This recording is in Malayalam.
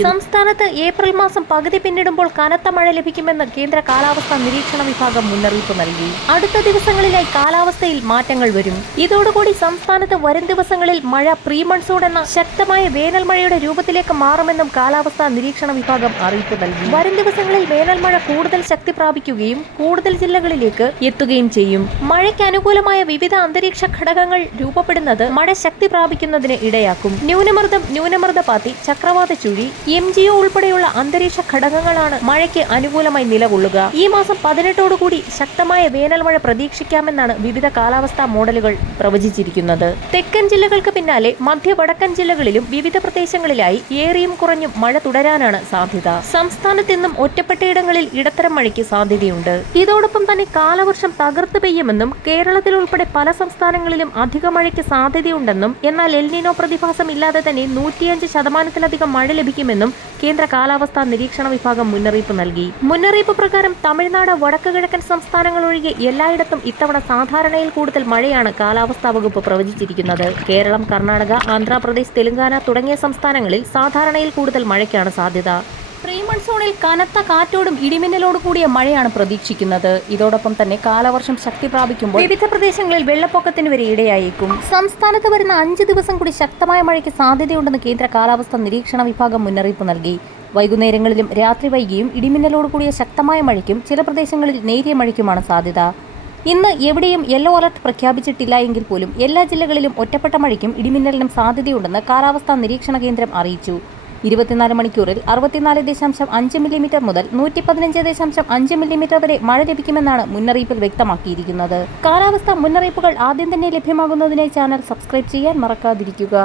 സംസ്ഥാനത്ത് ഏപ്രിൽ മാസം പകുതി പിന്നിടുമ്പോൾ കനത്ത മഴ ലഭിക്കുമെന്ന് കേന്ദ്ര കാലാവസ്ഥാ നിരീക്ഷണ വിഭാഗം മുന്നറിയിപ്പ് നൽകി. അടുത്ത ദിവസങ്ങളിലായി കാലാവസ്ഥയിൽ മാറ്റങ്ങൾ വരും. ഇതോടുകൂടി സംസ്ഥാനത്ത് വരും ദിവസങ്ങളിൽ മഴ പ്രീ മൺസൂൺ എന്ന ശക്തമായ വേനൽ മഴയുടെ രൂപത്തിലേക്ക് മാറുമെന്നും കാലാവസ്ഥാ നിരീക്ഷണ വിഭാഗം അറിയിപ്പ് നൽകി. വരും ദിവസങ്ങളിൽ വേനൽ മഴ കൂടുതൽ ശക്തി പ്രാപിക്കുകയും കൂടുതൽ ജില്ലകളിലേക്ക് എത്തുകയും ചെയ്യും. മഴയ്ക്ക് അനുകൂലമായ വിവിധ അന്തരീക്ഷ ഘടകങ്ങൾ രൂപപ്പെടുന്നത് മഴ ശക്തി പ്രാപിക്കുന്നതിന് ഇടയാക്കും. ന്യൂനമർദ്ദം ന്യൂനമർദ്ദപാത്തി ചക്രവാത ചുഴി എം ജി ഒ ഉൾപ്പെടെയുള്ള അന്തരീക്ഷ ഘടകങ്ങളാണ് മഴയ്ക്ക് അനുകൂലമായി നിലകൊള്ളുക. ഈ മാസം പതിനെട്ടോടുകൂടി ശക്തമായ വേനൽ മഴ പ്രതീക്ഷിക്കാമെന്നാണ് വിവിധ കാലാവസ്ഥാ മോഡലുകൾ പ്രവചിച്ചിരിക്കുന്നത്. തെക്കൻ ജില്ലകൾക്ക് പിന്നാലെ മധ്യ വടക്കൻ ജില്ലകളിലും വിവിധ പ്രദേശങ്ങളിലായി ഏറിയും കുറഞ്ഞും മഴ തുടരാനാണ് സാധ്യത. സംസ്ഥാനത്ത് ഇന്നും ഒറ്റപ്പെട്ടയിടങ്ങളിൽ ഇടത്തരം മഴയ്ക്ക് സാധ്യതയുണ്ട്. ഇതോടൊപ്പം തന്നെ കാലവർഷം തകർത്ത് പെയ്യുമെന്നും കേരളത്തിൽ ഉൾപ്പെടെ പല സംസ്ഥാനങ്ങളിലും അധിക മഴയ്ക്ക് സാധ്യതയുണ്ടെന്നും എന്നാൽ എൽനിനോ പ്രതിഭാസം ഇല്ലാതെ തന്നെ നൂറ്റിയഞ്ച് ശതമാനത്തിലധികം മഴ ലഭിക്കുമെന്നും കേന്ദ്ര കാലാവസ്ഥാ നിരീക്ഷണ വിഭാഗം മുന്നറിയിപ്പ് നൽകി. മുന്നറിയിപ്പ് പ്രകാരം തമിഴ്നാട് വടക്ക് കിഴക്കൻ സംസ്ഥാനങ്ങൾ ഒഴികെ എല്ലായിടത്തും ഇത്തവണ സാധാരണയിൽ കൂടുതൽ മഴയാണ് കാലാവസ്ഥാ വകുപ്പ് പ്രവചിച്ചിരിക്കുന്നത്. കേരളം കർണാടക ആന്ധ്രാപ്രദേശ് തെലങ്കാന തുടങ്ങിയ സംസ്ഥാനങ്ങളിൽ സാധാരണയിൽ കൂടുതൽ മഴയ്ക്കാണ് സാധ്യത. പ്രീ മൺസൂണിൽ കനത്ത കാറ്റോടും ഇടിമിന്നലോട് കൂടിയ മഴയാണ് പ്രതീക്ഷിക്കുന്നത്. ഇതോടൊപ്പം തന്നെ കാലവർഷം ശക്തി പ്രാപിക്കുമ്പോൾ വിവിധ പ്രദേശങ്ങളിൽ വെള്ളപ്പൊക്കത്തിന് വരെ ഇടയായേക്കും. സംസ്ഥാനത്ത് വരുന്ന അഞ്ച് ദിവസം കൂടി ശക്തമായ മഴയ്ക്ക് സാധ്യതയുണ്ടെന്ന് കേന്ദ്ര കാലാവസ്ഥാ നിരീക്ഷണ വിഭാഗം മുന്നറിയിപ്പ് നൽകി. വൈകുന്നേരങ്ങളിലും രാത്രി വൈകിയും ഇടിമിന്നലോട് കൂടിയ ശക്തമായ മഴയ്ക്കും ചില പ്രദേശങ്ങളിൽ നേരിയ മഴയ്ക്കുമാണ് സാധ്യത. ഇന്ന് എവിടെയും യെല്ലോ അലർട്ട് പ്രഖ്യാപിച്ചിട്ടില്ല എങ്കിൽ പോലും എല്ലാ ജില്ലകളിലും ഒറ്റപ്പെട്ട മഴയ്ക്കും ഇടിമിന്നലിനും സാധ്യതയുണ്ടെന്ന് കാലാവസ്ഥാ നിരീക്ഷണ കേന്ദ്രം അറിയിച്ചു. ഇരുപത്തിനാല് മണിക്കൂറിൽ അറുപത്തിനാല് ദശാംശം അഞ്ച് മില്ലിമീറ്റർ മുതൽ നൂറ്റി പതിനഞ്ച് ദശാംശം അഞ്ച് മില്ലിമീറ്റർ വരെ മഴ ലഭിക്കുമെന്നാണ് മുന്നറിയിപ്പിൽ വ്യക്തമാക്കിയിരിക്കുന്നത്. കാലാവസ്ഥാ മുന്നറിയിപ്പുകൾ ആദ്യം തന്നെ ലഭ്യമാകുന്നതിനായി ചാനൽ സബ്സ്ക്രൈബ് ചെയ്യാൻ മറക്കാതിരിക്കുക.